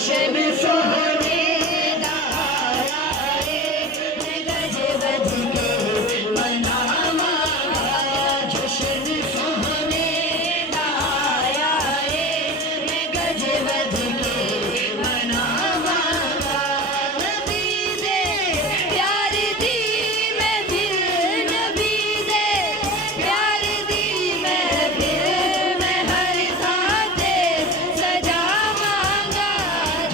जशन सोने दा आया है मैं गजवध के मनावा जशन सोने दा आया है मैं गजवध के मनावा नबी दे प्यार दी महफिल नबी दे प्यार दी महफिल मैं हर थां ते सजावांगा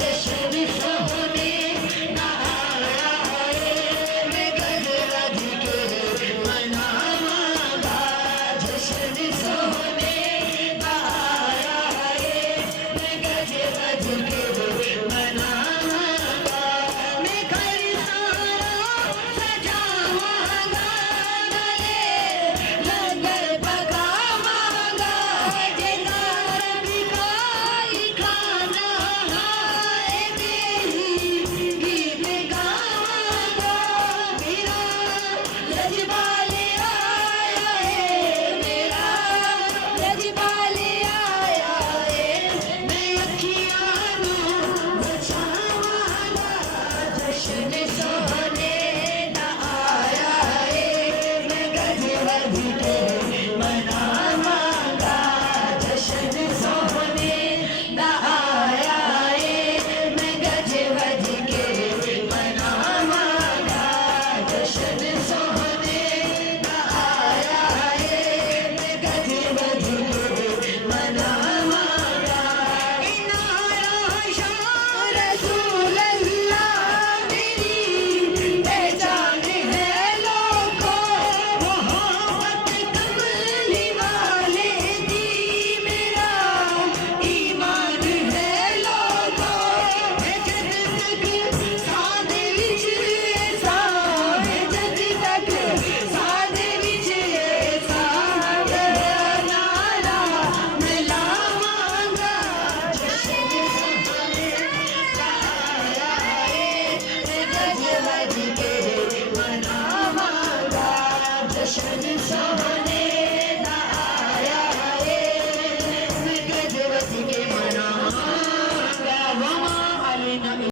जशन सोने दा आया है मैं गजवध के मनावांगा जशन सोने दा आया है मैं गजवध के मनावांगा मैं घर सारा सजावांगा नाले लंगर पकावांगा जेदा रब खाना है तेरी गीत गावांगा मेरा लजपाल आया है मेरा लजपाल आया है मैं अखियां नूं बचावांगा जशन सोने दा आया है मैं गजवध